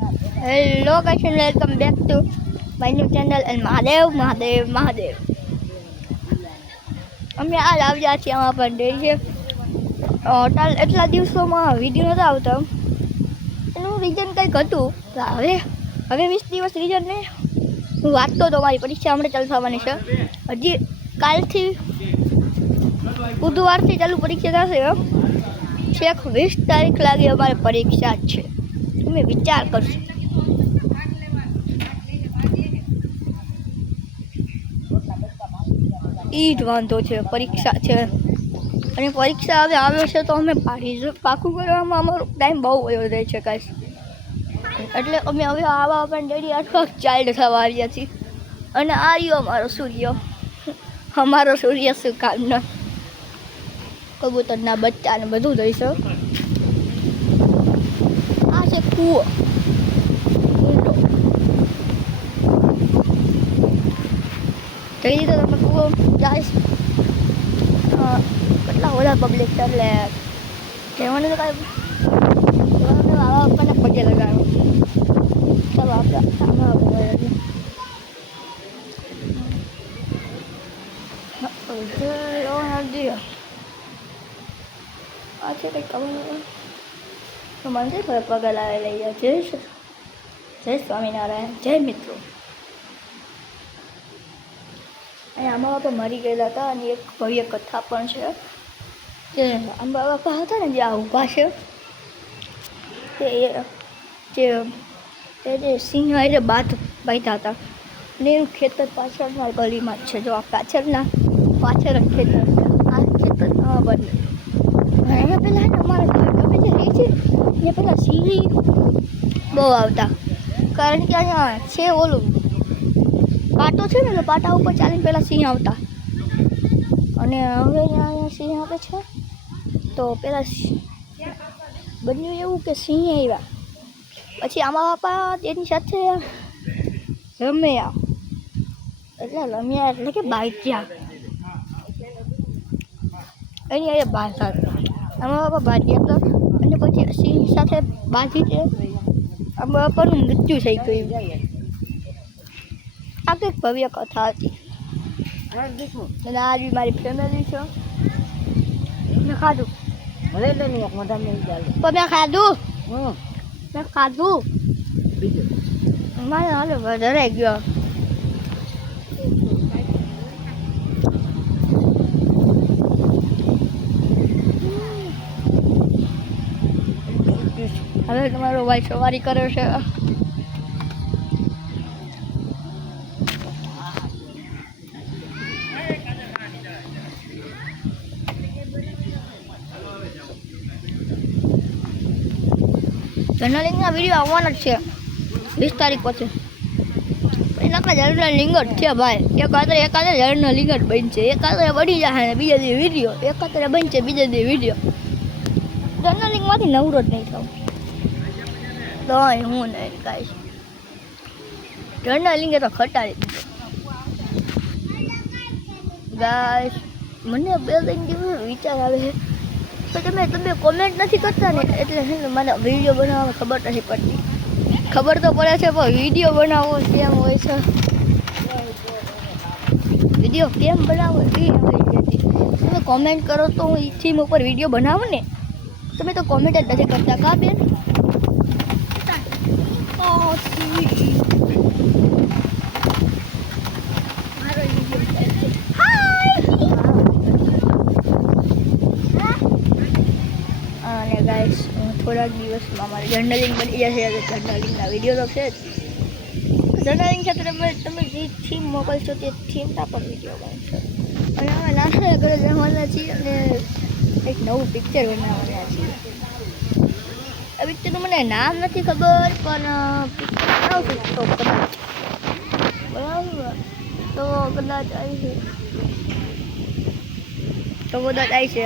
Hello guys and welcome back to my new channel and Mahadev. અમે આ લાવ્યા છીએ આમાં પણ ડે છે એટલા દિવસોમાં વિડીયો નહોતો આવતો એનું રીઝન કંઈક હતું તો હવે 20 દિવસ રીઝન ને હું વાંચતો હતો મારી પરીક્ષા હમણાં ચાલુ થવાની છે હજી કાલથી બુધવારથી ચાલુ પરીક્ષા થશે છેક 20 તારીખ લાગે અમારે પરીક્ષા જ છે તમે વિચાર કરશો એ જ વાંધો છે પરીક્ષા છે અને પરીક્ષા હવે આવ્યો છે તો અમે પાકું કરવામાં અમારો ટાઈમ બહુ વયો રહે છે કાંઈ એટલે અમે હવે આવા પણ ડેડી આટલો ચાઇલ્ડ થવા આવ્યા છીએ અને આ રહ્યો અમારો સૂર્ય શું કામનો કબૂતરના બચ્ચાને બધું દઈશું આ છે કૂવો ઊંડો જઈ દીધો તમે કૂવો જાય કેટલા બધા પબ્લિક છે એટલે કહેવાનું તો કાંઈ આવા આપણને પગે લગાડો ચાલો આપણે આ છે કંઈક ખબર મંદિર પર પગે લાવી લઈએ જય સ્વામિનારાયણ જય મિત્રો અહીંયા આંબા બાપા મરી ગયેલા હતા અને એક ભવ્ય કથા પણ છે જે આંબા બાપા હતા ને જે આ ઊભા છે તે જે સિંહ એ બાંધતા હતા અને એનું ખેતર પાછળના ગલીમાં જ છે જો આ પાછળ જ ખેતર આ ખેતર બંધ અહીંયા પહેલાં અમારા અમે જે રહી છે અહીંયા પહેલાં સિંહ બહુ આવતા કારણ કે અહીંયા છે ઓલું પાટો છે ને એટલે પાટા ઉપર ચાલીને પહેલાં સિંહ આવતા અને હવે અહીંયા સિંહ આવે છે તો પહેલાં બન્યું એવું કે સિંહ આવ્યા પછી આમાં બાપા તેની સાથે રમ્યા એટલે કે બાંધ્યા એની એ બાંધતા આમાં બાપા બાંધ્યા હતા અને પછી સિંહ સાથે બાંધી છે આમાં બાપાનું મૃત્યુ થઈ ગયું આ કંઈક ભવ્ય કથા હતી અને આ બી મારી ફેમિલી છે મેં ખાધું પણ મેં ખાધું મારે હાલે વધારે ગયો હવે તમારો ભાઈ સવારી કર્યો છે જર્નલિંગના વિડીયો આવવાના જ છે 20 તારીખ પછી એના જર્નલિંગ જ છે ભાઈ એકાદરે જર્નલિંગ જ બનશે એકાદરે બની જશે ને બીજા દી વિડીયો એકાદરે બનશે બીજા દી વિડીયો જર્નલિંગમાંથી નવરો જ નહીં થાવ તો હું નહીં કાંઈ જર્નલિંગે તો ખટાડી દીધો ગાઈસ મને 2-3 દિવસ વિચાર આવે છે પણ તમે કોમેન્ટ નથી કરતા ને એટલે છે ને મને વિડીયો બનાવવામાં ખબર નથી પડતી ખબર તો પડે છે પણ વિડીયો બનાવવો કેમ હોય છે વિડીયો કેમ બનાવો એ નથી તમે કોમેન્ટ કરો તો હું એ થીમ ઉપર વિડીયો બનાવું ને તમે તો કોમેન્ટ જ નથી કરતા કા બેન અને ગાઈસ થોડાક દિવસમાં મારે જર્નલિંગ બની જશે જર્નલિંગના વિડીયો તો છે જ જર્નલિંગ સાથે તમે જે થીમ મોકલશો તે થીમના પર વિડીયો બનશે અને અમે નાના ઘરે જવાના છીએ અને એક નવું પિક્ચર બનાવવાના છીએ આ પિક્ચરનું મને નામ નથી ખબર પણ પિક્ચર બનાવશું તો કદાચ બરાબર તો કદાચ આવી છે